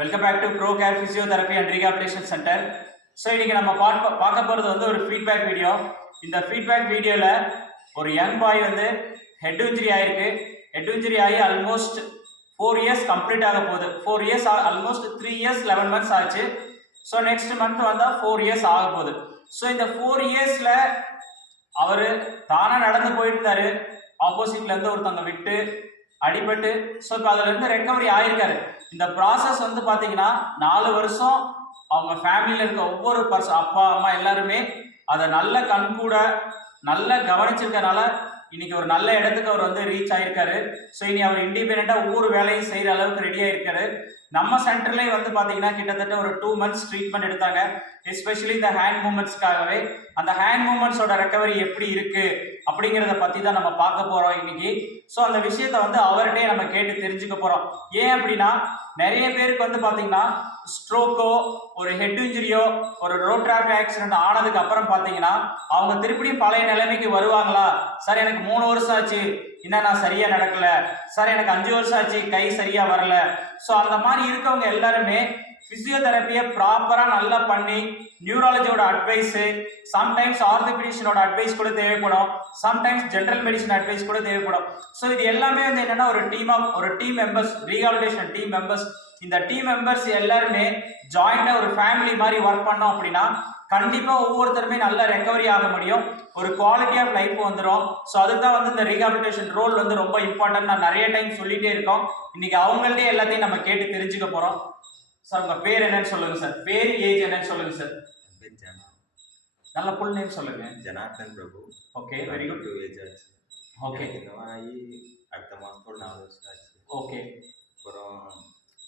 Welcome back to pro care physiotherapy and rehabilitation centre so இன்னைக்கு நம்ம பார்க்க பார்க்க போகிறது வந்து ஒரு ஃபீட்பேக் வீடியோ இந்த ஃபீட்பேக் வீடியோவில் ஒரு யங் பாய் வந்து ஹெட் இன்ஜுரி ஆகிருக்கு ஹெட் இன்ஜுரி ஆகி ஆல்மோஸ்ட் ஃபோர் இயர்ஸ் கம்ப்ளீட் ஆக போகுது. Four years almost three years eleven months ஆச்சு. ஸோ நெக்ஸ்ட் மந்த் வந்தால் ஃபோர் இயர்ஸ் ஆக போகுது. ஸோ இந்த ஃபோர் இயர்ஸில் அவர் தானாக நடந்து போயிருந்தார். ஆப்போசிட்லேருந்து ஒருத்தவங்க விட்டு அடிபட்டு ஸோ இப்போ அதுலேருந்து ரெக்கவரி ஆயிருக்காரு. இந்த ப்ராசஸ் வந்து பார்த்தீங்கன்னா நாலு வருஷம் அவங்க ஃபேமிலியில் இருக்க ஒவ்வொரு பர்சன் அப்பா அம்மா எல்லாருமே அதை நல்ல கண்கூட நல்லா கவனிச்சிருக்கனால இன்னைக்கு ஒரு நல்ல இடத்துக்கு அவர் வந்து ரீச் ஆயிருக்காரு. ஸோ இனி அவர் இண்டிபெண்ட்டாக ஒவ்வொரு வேலையும் செய்கிற அளவுக்கு ரெடி இருக்காரு நம்ம சென்டர்லேயே வந்து பார்த்தீங்கன்னா கிட்டத்தட்ட ஒரு டூ மந்த்ஸ் ட்ரீட்மெண்ட் எடுத்தாங்க. எஸ்பெஷலி இந்த ஹேண்ட் மூமெண்ட்ஸ்க்காகவே அந்த ஹேண்ட் மூமெண்ட்ஸோட ரெக்கவரி எப்படி இருக்கு அப்படிங்கிறத பற்றி தான் நம்ம பார்க்க போகிறோம் இன்னைக்கு. ஸோ அந்த விஷயத்த வந்து அவர்கிட்டயே நம்ம கேட்டு தெரிஞ்சுக்க போகிறோம் ஏன் அப்படின்னா நிறைய பேருக்கு வந்து பார்த்தீங்கன்னா ஸ்ட்ரோக்கோ ஒரு ஹெட் இன்ஜுரியோ ஒரு ரோட் டிராஃபிக் ஆக்சிடென்ட் ஆனதுக்கு அப்புறம் பார்த்தீங்கன்னா அவங்க திருப்பியும் பழைய நிலைமைக்கு வருவாங்களா? சார் எனக்கு மூணு வருஷம் ஆச்சு. இன்னும் நான் சரியா நடக்கல? சார் எனக்கு அஞ்சு வருஷம் ஆச்சு கை சரியா வரல. ஸோ அந்த மாதிரி இருக்கவங்க எல்லாருமே பிசியோதெரப்பியை ப்ராப்பராக நல்லா பண்ணி நியூராலஜியோட அட்வைஸு சம்டைம்ஸ் ஆர்த்தோபெடிஷனோட அட்வைஸ் கூட தேவைப்படும். சம்டைம்ஸ் ஜென்ரல் மெடிசன் அட்வைஸ் கூட தேவைப்படும். ஸோ இது எல்லாமே வந்து என்னன்னா ஒரு டீம் ஆஃப் ஒரு team members rehabilitation team members இந்த டீம் மெம்பர்ஸ் எல்லாருமே ஜாயிண்டாக ஒரு ஃபேமிலி மாதிரி ஒர்க் பண்ணோம் அப்படின்னா கண்டிப்பாக ஒவ்வொருத்தருமே நல்ல ரெக்கவரி ஆக முடியும். ஒரு குவாலிட்டி ஆஃப் லைஃப் வந்துடும் ஸோ அதுக்கு தான் வந்து இந்த ரீஹாபிலிட்டேஷன் ரோல் வந்து ரொம்ப இம்பார்ட்டன்ட் நான் நிறைய டைம் சொல்லிட்டே இருக்கோம். இன்னைக்கு அவங்கள்ட்டே எல்லாத்தையும் நம்ம கேட்டு தெரிஞ்சுக்க போகிறோம் சார் உங்கள் பேர் என்னன்னு சொல்லுங்க சார் பேர் ஏஜ் என்னன்னு சொல்லுங்க சார் நல்ல ஃபுல் நேம் சொல்லுங்க. Janardhan Prabhu. Okay very good two age ஆச்சு. ஓகே இந்த மாதிரி அடுத்த மாதத்தோட நாலு வருஷம் ஆச்சு. ஓகே அப்புறம்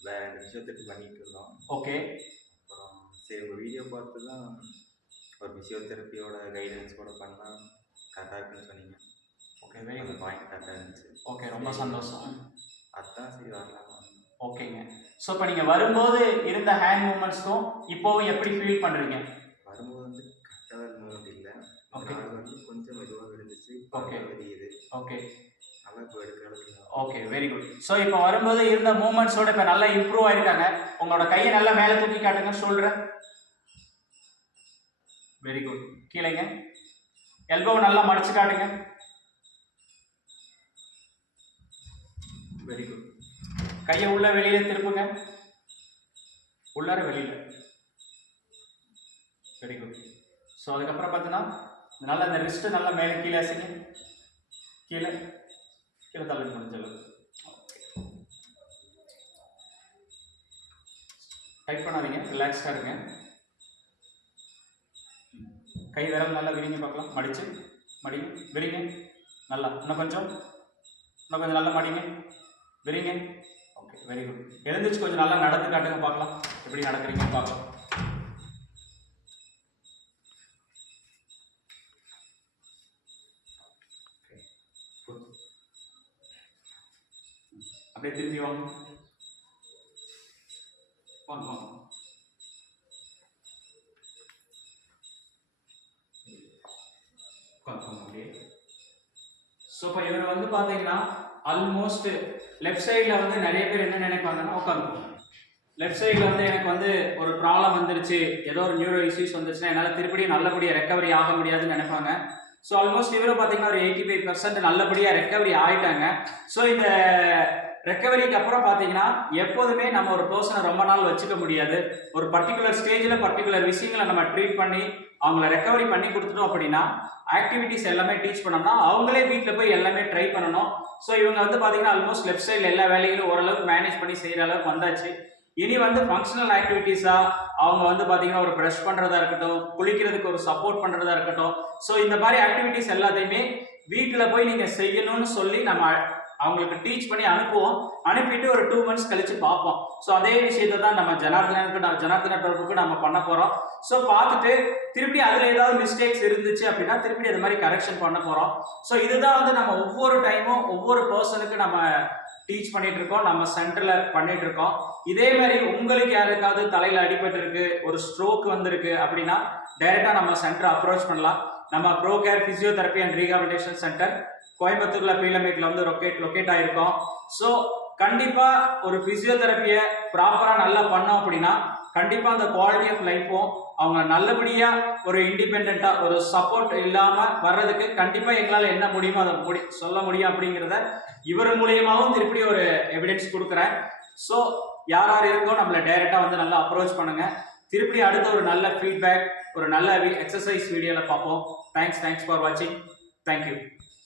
வேற ரெண்டு விஷயத்துக்கு பண்ணிட்டு இருந்தோம். ஓகே சரி ஒரு வீடியோ பார்த்து தான் ஒரு ஃபிசியோதெரப்பியோட கைடன்ஸ் கூட பண்ணால் கரெக்டாக இருக்குன்னு சொன்னீங்க. ஓகே வெரி குட் பாயிண்ட் கரெக்டாக இருந்துச்சு. ஓகே ரொம்ப சந்தோஷம். அதான் சரி வரலாம் ஓகேங்க ஸோ இப்போ நீங்கள் வரும்போது இருந்த ஹேண்ட் மூமெண்ட்ஸ்க்கும் இப்போவும் எப்படி ஃபீல் பண்ணுறீங்க வரும்போது வந்து கரெக்டாக மூமெண்ட் இல்லை. நாள் வந்து கொஞ்சம் மெதுவாக இருந்துச்சு Okay. தெரியுது ஓகே நல்லா இப்போ எடுக்கிற அளவுக்கு ஓகே வெரி குட் ஸோ இப்போ வரும்போது இருந்த மூமெண்ட்ஸோட இப்போ நல்லா இம்ப்ரூவ் ஆயிருக்காங்க. உங்களோட கையை நல்லா மேலே தூக்கி காட்டுங்க ஷோல்டரை வெரி குட் கீழேங்க. எல்போ நல்லா மடிச்சு காட்டுங்க. வெரி குட் கையை உள்ள வெளியில திருப்புங்க. உள்ளார வெளியில. வெரி குட் ஸோ அதுக்கப்புறம் பார்த்தீங்கன்னா நல்லா இந்த ரிஸ்ட்டு நல்லா மேலே கீழே அசைங்க. கீழே. கீழே தள்ளி முடிஞ்சளவு டைட் பண்ணாதீங்க. ரிலாக்ஸ்டாக இருங்க. கை விரல் நல்லா விரிங்க பார்க்கலாம். மடிச்சு மடிங்க. விரிங்க. நல்லா. இன்னும் கொஞ்சம். இன்னும் கொஞ்சம் நல்லா மடிங்க. விரிங்க. ஓகே வெரி குட் எழுந்திரிச்சு கொஞ்சம் நல்லா நடந்து காட்டுங்க பார்க்கலாம். எப்படி நடக்கிறீங்க பார்க்கலாம். அப்படியே திரும்பி வாங்க வாங்க உட்காந்துக்கோங்க அப்படியே ஸோ இப்போ இவர் வந்து பார்த்தீங்கன்னா ஆல்மோஸ்ட் லெஃப்ட் சைடில் வந்து நிறைய பேர் என்ன நினைப்பாங்கன்னா உட்காந்துக்கோங்க லெஃப்ட் சைடில் வந்து எனக்கு வந்து ஒரு ப்ராப்ளம் வந்துருச்சு ஏதோ ஒரு நியூரோ இஷ்யூஸ் வந்துருச்சுன்னா என்னால் திருப்படியும் நல்லபடியாக ரெக்கவரி ஆக முடியாதுன்னு நினைப்பாங்க. ஸோ ஆல்மோஸ்ட் இவரை பார்த்தீங்கன்னா ஒரு எயிட்டி ஃபைவ் பர்சன்ட் நல்லபடியாக ரெக்கவரி ஆயிட்டாங்க. ஸோ இந்த ரெக்கவரிக்கு அப்புறம் பார்த்தீங்கன்னா எப்போதுமே நம்ம ஒரு பர்சனை ரொம்ப நாள் வச்சுக்க முடியாது. ஒரு பர்டிகுலர் ஸ்டேஜில் பர்டிகுலர் விஷயங்களை நம்ம ட்ரீட் பண்ணி அவங்கள ரெக்கவரி பண்ணி கொடுத்துட்டோம் அப்படின்னா ஆக்டிவிட்டிஸ் எல்லாமே டீச் பண்ணோம்னா அவங்களே வீட்டில் போய் எல்லாமே ட்ரை பண்ணணும். ஸோ இவங்க வந்து பார்த்தீங்கன்னா ஆல்மோஸ்ட் லெஃப்ட் சைடில் எல்லா வேலைகளும் ஓரளவுக்கு மேனேஜ் பண்ணி செய்கிற அளவுக்கு வந்தாச்சு. இனி வந்து ஃபங்க்ஷனல் ஆக்டிவிட்டீஸாக அவங்க வந்து பார்த்தீங்கன்னா ஒரு ப்ரஷ் பண்ணுறதா இருக்கட்டும் குளிக்கிறதுக்கு ஒரு சப்போர்ட் பண்ணுறதா இருக்கட்டும். ஸோ இந்த மாதிரி ஆக்டிவிட்டீஸ் எல்லாத்தையுமே வீட்டில் போய் நீங்கள் செய்யணும்னு சொல்லி நம்ம அவங்களுக்கு டீச் பண்ணி அனுப்புவோம். அனுப்பிட்டு ஒரு டூ மந்த்ஸ் கழிச்சு பார்ப்போம். ஸோ அதே விஷயத்தை தான் நம்ம ஜனார்தனுக்கு நம்ம ஜனார்தன டோப்புக்கு நம்ம பண்ண போகிறோம் ஸோ பார்த்துட்டு திருப்பி அதில் ஏதாவது மிஸ்டேக்ஸ் இருந்துச்சு அப்படின்னா திருப்பி அது மாதிரி கரெக்ஷன் பண்ண போகிறோம் ஸோ இதுதான் வந்து நம்ம ஒவ்வொரு டைமும் ஒவ்வொரு பர்சனுக்கு நம்ம டீச் பண்ணிட்டு இருக்கோம். நம்ம சென்டர்ல பண்ணிட்டு இருக்கோம். இதே மாதிரி உங்களுக்கு யாருக்காவது தலையில அடிபட்டு இருக்கு ஒரு ஸ்ட்ரோக் வந்திருக்கு அப்படின்னா டைரக்டா நம்ம சென்டர் அப்ரோச் பண்ணலாம். நம்ம pro care physiotherapy and rehabilitation centre கோயம்புத்தூர்ல பீலமேட்ல வந்து லொக்கேட் லொக்கேட் ஆயிருக்கோம். ஸோ கண்டிப்பா ஒரு பிசியோதெரப்பியை ப்ராப்பரா நல்லா பண்ணோம் அப்படின்னா கண்டிப்பா அந்த குவாலிட்டி ஆஃப் லைஃப்பும் அவங்க நல்லபடியா ஒரு இண்டிபெண்டா ஒரு சப்போர்ட் இல்லாம வர்றதுக்கு கண்டிப்பா எங்களால என்ன முடியுமோ அதை முடி சொல்ல முடியும் அப்படிங்கிறத இவர் மூலியமாகவும் திருப்பி ஒரு எவிடன்ஸ் கொடுக்குறேன். ஸோ யார் யார் இருக்கோ நம்மளை டைரக்டா வந்து நல்லா அப்ரோச் பண்ணுங்க. திருப்பி அடுத்த ஒரு நல்ல ஃபீட்பேக் ஒரு நல்ல எக்ஸசைஸ் வீடியோவில் பார்ப்போம். தேங்க்ஸ் தேங்க்ஸ் ஃபார் வாட்சிங் தேங்க்யூ